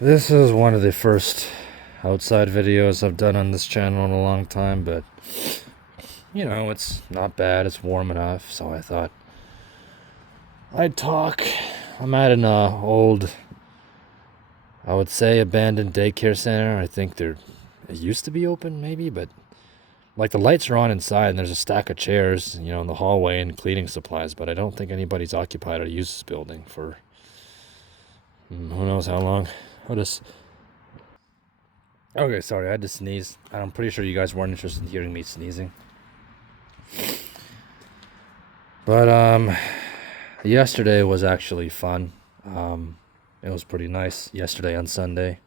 This is one of the first outside videos I've done on this channel in a long time, but it's not bad. It's warm enough, so I thought I'd talk. I'm at an old, I would say, abandoned daycare center. I think it used to be open, maybe, but like the lights are on inside, and there's a stack of chairs, in the hallway and cleaning supplies. But I don't think anybody's occupied or used this building for who knows how long. I'll just Okay, sorry, I had to sneeze. I'm pretty sure you guys weren't interested in hearing me sneezing. But yesterday was actually fun. It was pretty nice yesterday on Sunday.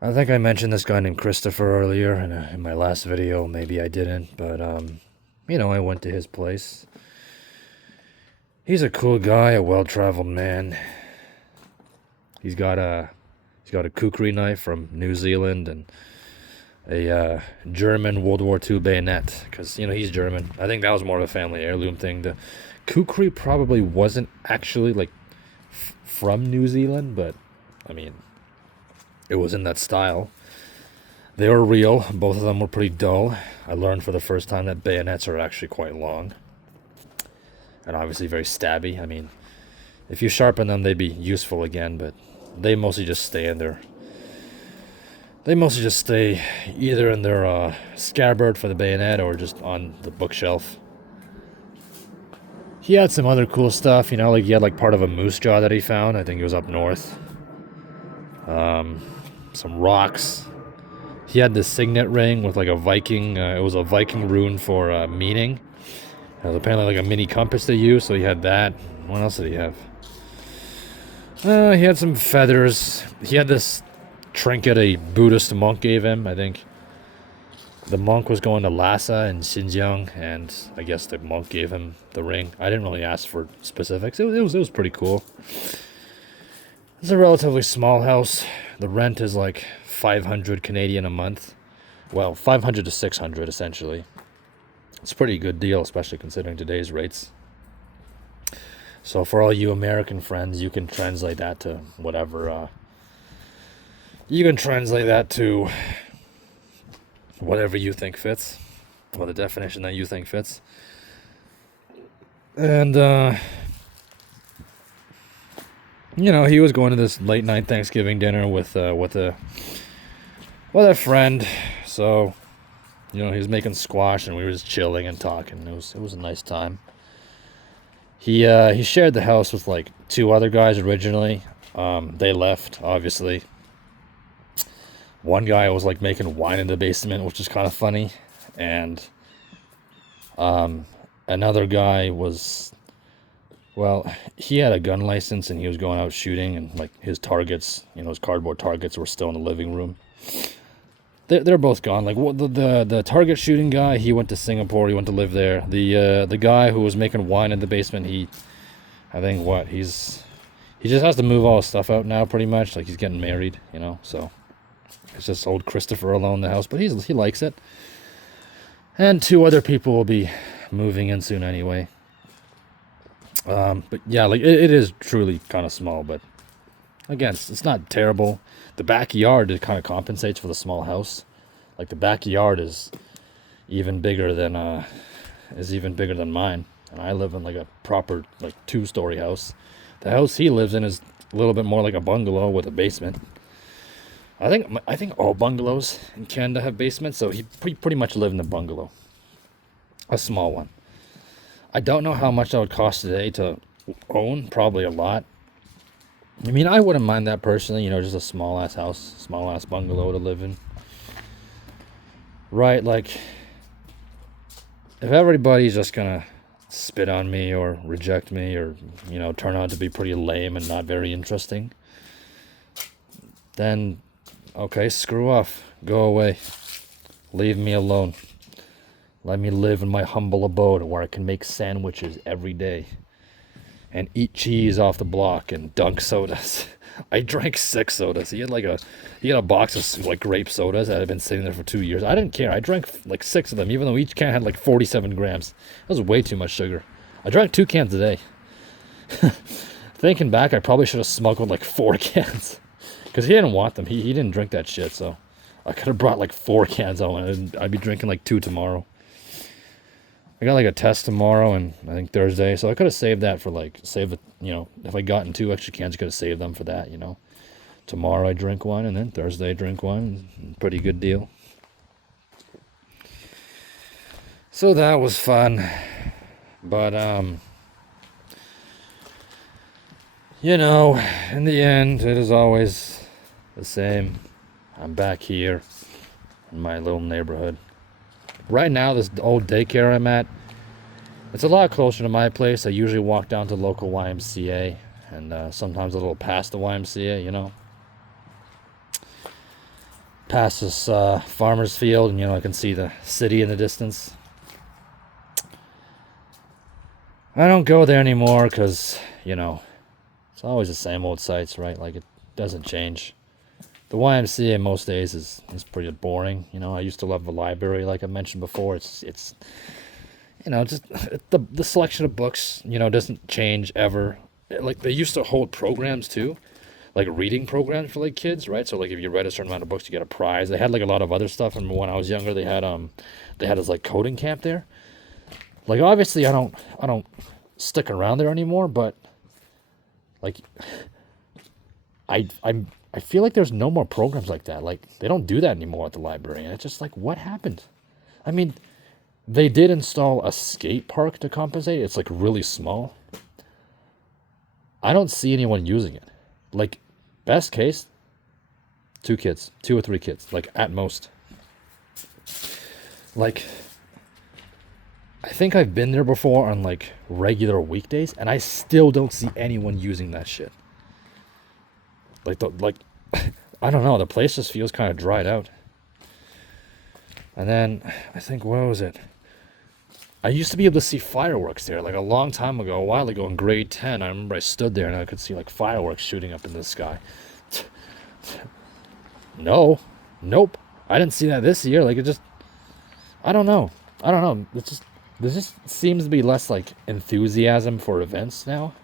I think I mentioned this guy named Christopher earlier in my last video. Maybe I didn't, but I went to his place. He's a cool guy, a well-traveled man. He's got a kukri knife from New Zealand and a German World War II bayonet, because he's German. I think that was more of a family heirloom thing. The kukri probably wasn't actually like from New Zealand, but I mean, it was in that style. They were real. Both of them were pretty dull. I learned for the first time that bayonets are actually quite long and obviously very stabby. I mean, if you sharpen them, they'd be useful again, but they mostly just stay in their. They mostly just stay either in their scabbard for the bayonet or just on the bookshelf. He had some other cool stuff, like he had like part of a moose jaw that he found. I think it was up north. Some rocks. He had this signet ring with like a Viking. It was a Viking rune for meaning. It was apparently like a mini compass they used, so he had that. What else did he have? He had some feathers. He had this trinket a Buddhist monk gave him. I think the monk was going to Lhasa in Xinjiang, and I guess the monk gave him the ring. I didn't really ask for specifics. It was pretty cool. It's a relatively small house. The rent is like 500 Canadian a month. Well, 500 to 600 essentially. It's a pretty good deal, especially considering today's rates. So for all you American friends, you can translate that to whatever. You can translate that to whatever you think fits, or the definition that you think fits. And he was going to this late night Thanksgiving dinner with a friend. So, he was making squash, and we were just chilling and talking. It was a nice time. He shared the house with like two other guys originally. They left, obviously. One guy was like making wine in the basement, which is kind of funny, and another guy was, well, he had a gun license and he was going out shooting, and like his targets, his cardboard targets were still in the living room. They're both gone. Like the target shooting guy, he went to Singapore. He went to live there. The guy who was making wine in the basement, he just has to move all his stuff out now, pretty much. Like he's getting married, so it's just old Christopher alone in the house. But he likes it. And two other people will be moving in soon anyway. But yeah, like it is truly kind of small, but again, it's not terrible. The backyard, it kind of compensates for the small house. Like the backyard is even bigger than mine, and I live in like a proper like 2-story house. The house he lives in is a little bit more like a bungalow with a basement. I think all bungalows in Canada have basements, so he pretty much lived in a bungalow, a small one. I don't know how much that would cost today to own. Probably a lot. I mean, I wouldn't mind that personally, just a small ass house, small ass bungalow to live in. Right, like, if everybody's just gonna spit on me or reject me or, turn out to be pretty lame and not very interesting, then, okay, screw off. Go away. Leave me alone. Let me live in my humble abode where I can make sandwiches every day and eat cheese off the block and dunk sodas. I drank 6 sodas. He had a box of like grape sodas that had been sitting there for 2 years. I didn't care. I drank like 6 of them, even though each can had like 47 grams. That was way too much sugar. I drank 2 cans a day. Thinking back, I probably should have smuggled like 4 cans. Because he didn't want them. He didn't drink that shit, so I could have brought like 4 cans home, and I'd be drinking like 2 tomorrow. I got like a test tomorrow and I think Thursday, so I could have saved that for like, if I gotten 2 extra cans, I could have saved them for that, Tomorrow I drink one, and then Thursday I drink one. Pretty good deal. So that was fun. But, in the end, it is always the same. I'm back here in my little neighborhood. Right now, this old daycare I'm at, it's a lot closer to my place. I usually walk down to local YMCA, and sometimes a little past the YMCA, Past this farmer's field, and, I can see the city in the distance. I don't go there anymore because, it's always the same old sites, right? Like, it doesn't change. The YMCA most days is pretty boring. I used to love the library, like I mentioned before. It's just the selection of books, doesn't change ever. Like, they used to hold programs too, like reading programs for like kids, right? So like if you read a certain amount of books, you get a prize. They had like a lot of other stuff. And when I was younger, they had this like coding camp there. Like, obviously, I don't stick around there anymore, but like I feel like there's no more programs like that. Like, they don't do that anymore at the library. And it's just like, what happened? I mean, they did install a skate park to compensate. It's like really small. I don't see anyone using it. Like, best case, 2 kids, 2 or 3 kids, like at most. Like, I think I've been there before on like regular weekdays, and I still don't see anyone using that shit. Like, I don't know, the place just feels kind of dried out. And then, I think, what was it? I used to be able to see fireworks there, like a long time ago, a while ago in grade 10. I remember I stood there and I could see like fireworks shooting up in the sky. No. Nope. I didn't see that this year. Like, I don't know. There just seems to be less like enthusiasm for events now.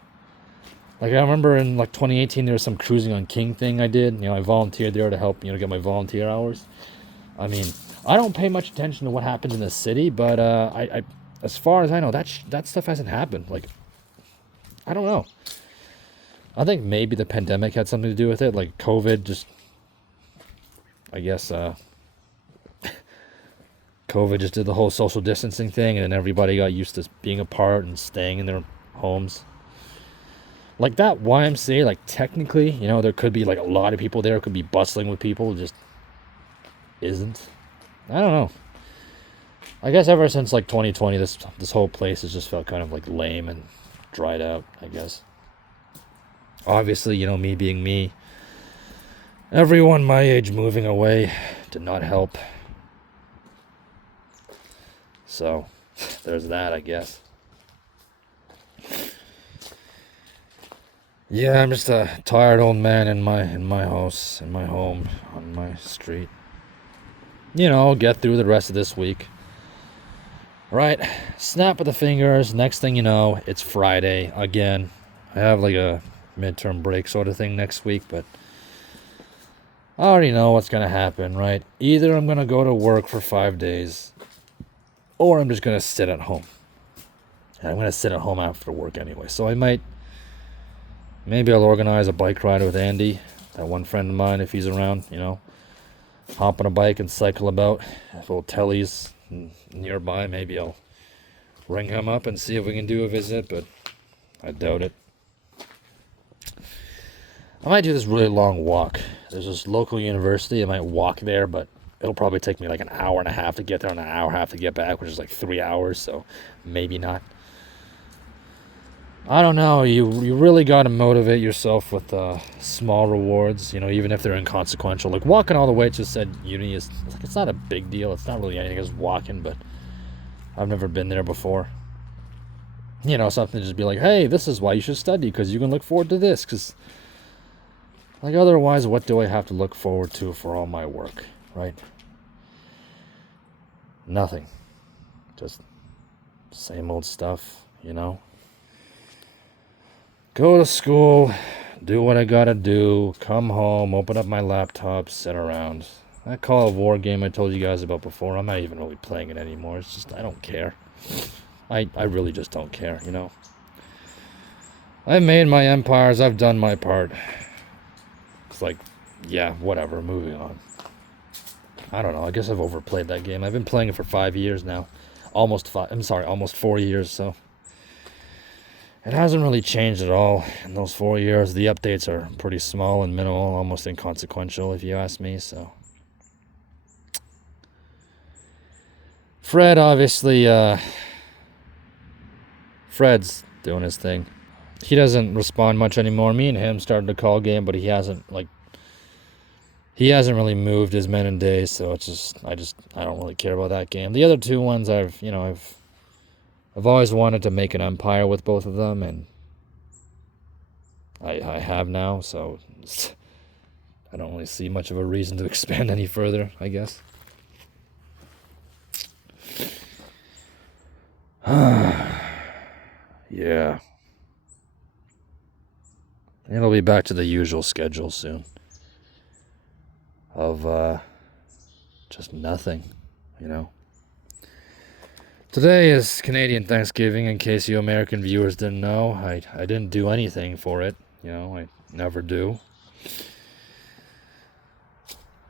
Like, I remember in like 2018, there was some Cruising on King thing I did. I volunteered there to help, get my volunteer hours. I mean, I don't pay much attention to what happens in the city, but I as far as I know, that stuff hasn't happened. Like, I don't know. I think maybe the pandemic had something to do with it. Like, COVID just, I guess, COVID just did the whole social distancing thing, and then everybody got used to being apart and staying in their homes. Like, that YMCA, like, technically, there could be like a lot of people there. It could be bustling with people. It just isn't. I don't know. I guess ever since like 2020, this whole place has just felt kind of like lame and dried out, I guess. Obviously, me being me, everyone my age moving away did not help. So, there's that, I guess. Yeah, I'm just a tired old man in my house, in my home, on my street. I'll get through the rest of this week. Right, snap of the fingers. Next thing you know, it's Friday again. I have like a midterm break sort of thing next week, but I already know what's going to happen, right? Either I'm going to go to work for 5 days, or I'm just going to sit at home. And I'm going to sit at home after work anyway. So maybe I'll organize a bike ride with Andy, that one friend of mine, if he's around, hop on a bike and cycle about. If old Telly's nearby, maybe I'll ring him up and see if we can do a visit, but I doubt it. I might do this really long walk. There's this local university. I might walk there, but it'll probably take me like an hour and a half to get there and an hour and a half to get back, which is like 3 hours, so maybe not. I don't know. You really got to motivate yourself with small rewards, even if they're inconsequential. Like, walking all the way to said uni is, like, it's not a big deal. It's not really anything. It's walking, but I've never been there before. Something to just be like, hey, this is why you should study, because you can look forward to this. Because, like, otherwise, what do I have to look forward to for all my work, right? Nothing. Just same old stuff, Go to school, do what I gotta do, come home, open up my laptop, sit around. That Call of War game I told you guys about before, I'm not even really playing it anymore. It's just, I don't care. I really just don't care, you know. I've made my empires, I've done my part. It's like, yeah, whatever, moving on. I don't know, I guess I've overplayed that game. I've been playing it for 5 years now. Almost 4 years, so. It hasn't really changed at all in those 4 years. The updates are pretty small and minimal, almost inconsequential if you ask me, so. Fred, obviously, Fred's doing his thing. He doesn't respond much anymore. Me and him started a call game, but he hasn't really moved his men in days, so it's just, I don't really care about that game. The other two ones I've always wanted to make an empire with both of them, and I have now, so I don't really see much of a reason to expand any further, I guess. Yeah. It'll be back to the usual schedule soon. Of, just nothing, you know. Today is Canadian Thanksgiving, in case you American viewers didn't know. I didn't do anything for it, you know, I never do.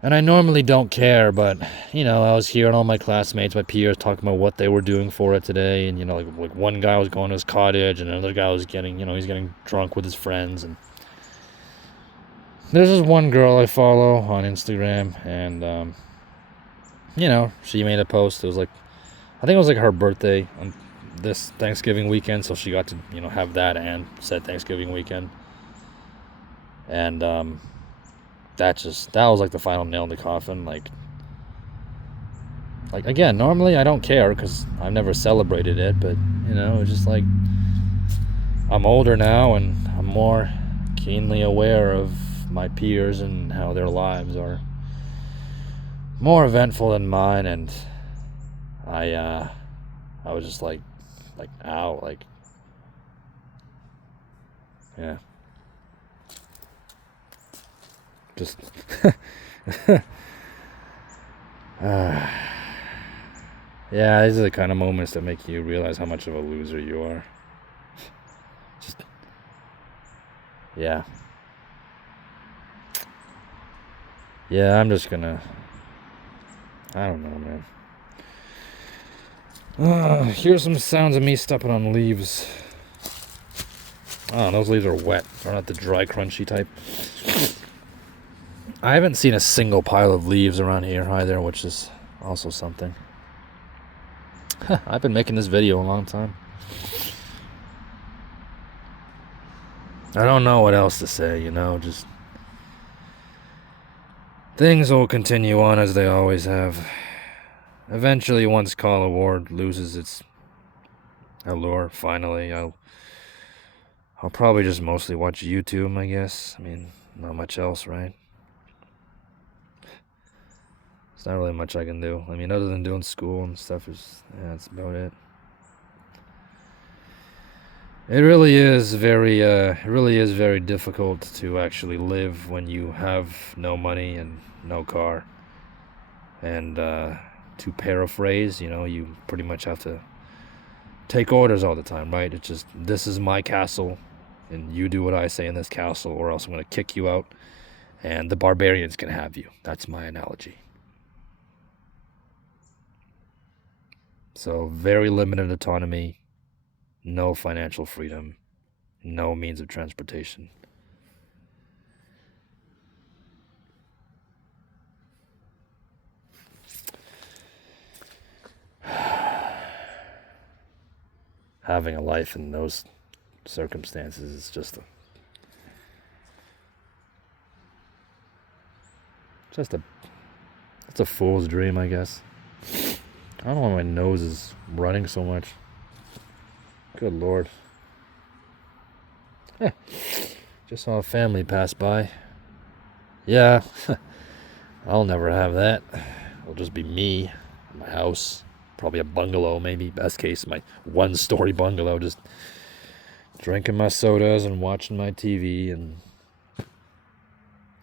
And I normally don't care, but, you know, I was hearing all my classmates, my peers, talking about what they were doing for it today. And, you know, like one guy was going to his cottage, and another guy was getting, you know, he's getting drunk with his friends. And there's this one girl I follow on Instagram, and, you know, she made a post. It was like, I think it was like her birthday on this Thanksgiving weekend, so she got to, you know, have that and said Thanksgiving weekend. And, that was like the final nail in the coffin. Like again, normally I don't care because I've never celebrated it, but, you know, it's just like, I'm older now and I'm more keenly aware of my peers and how their lives are more eventful than mine, and I was just like, ow, like, yeah. Just, yeah, these are the kind of moments that make you realize how much of a loser you are. Just, yeah. Yeah, I'm just gonna, I don't know, man. Here's some sounds of me stepping on leaves. Oh, those leaves are wet. They're not the dry, crunchy type. I haven't seen a single pile of leaves around here either, which is also something. I've been making this video a long time. I don't know what else to say, you know, just things will continue on as they always have. Eventually, once Call of War loses its allure, finally, I'll probably just mostly watch YouTube, I guess. I mean, not much else, right? It's not really much I can do. I mean, other than doing school and stuff, that's about it. It really is very difficult to actually live when you have no money and no car. And to paraphrase, you know, you pretty much have to take orders all the time, right? It's just, this is my castle, and you do what I say in this castle, or else I'm going to kick you out, and the barbarians can have you. That's my analogy. So, very limited autonomy, no financial freedom, no means of transportation. Having a life in those circumstances is just it's a fool's dream, I guess. I don't know why my nose is running so much. Good Lord. Just saw a family pass by. Yeah, I'll never have that. It'll just be me, my house, probably a bungalow, maybe. Best case, my one-story bungalow, just drinking my sodas and watching my TV and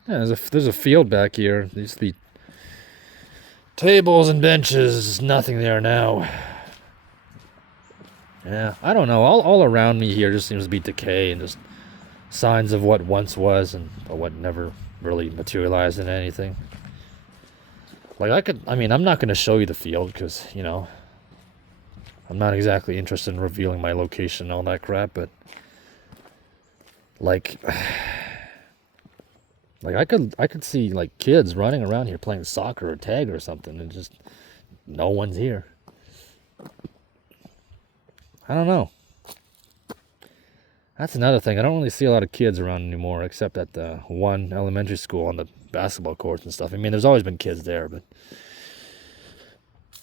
Yeah, there's a field back here. There used to be tables and benches. There's nothing there now. Yeah, I don't know. All around me here just seems to be decay and just signs of what once was and what never really materialized into anything. Like I mean, I'm not going to show you the field because, you know, I'm not exactly interested in revealing my location and all that crap, but like I could see like kids running around here playing soccer or tag or something and just no one's here. I don't know. That's another thing. I don't really see a lot of kids around anymore, except at the one elementary school on the basketball courts and stuff. I mean, there's always been kids there, but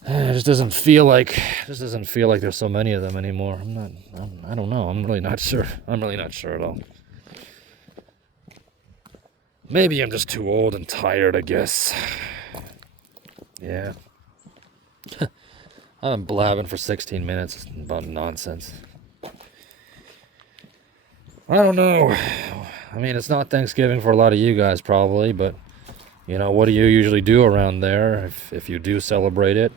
it just doesn't feel like there's so many of them anymore. I don't know. I'm really not sure. I'm really not sure at all. Maybe I'm just too old and tired, I guess. Yeah. I've been blabbing for 16 minutes about nonsense. I don't know. I mean, it's not Thanksgiving for a lot of you guys probably, but you know, what do you usually do around there if you do celebrate it,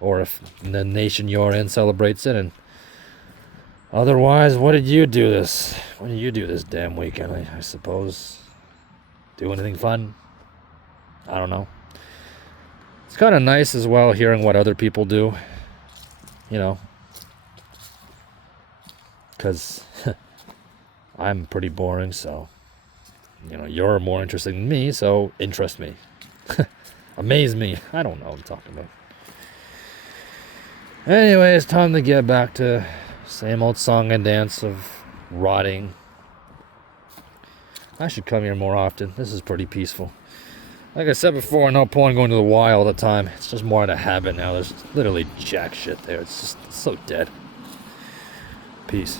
or if the nation you're in celebrates it? And otherwise, what did you do this damn weekend? I suppose. Do anything fun? I don't know. It's kind of nice as well hearing what other people do, you know, because I'm pretty boring, so, you know, you're more interesting than me, so interest me. Amaze me. I don't know what I'm talking about. Anyway, it's time to get back to same old song and dance of rotting. I should come here more often. This is pretty peaceful. Like I said before, no point going to the Y all the time. It's just more of a habit now. There's literally jack shit there. It's so dead. Peace.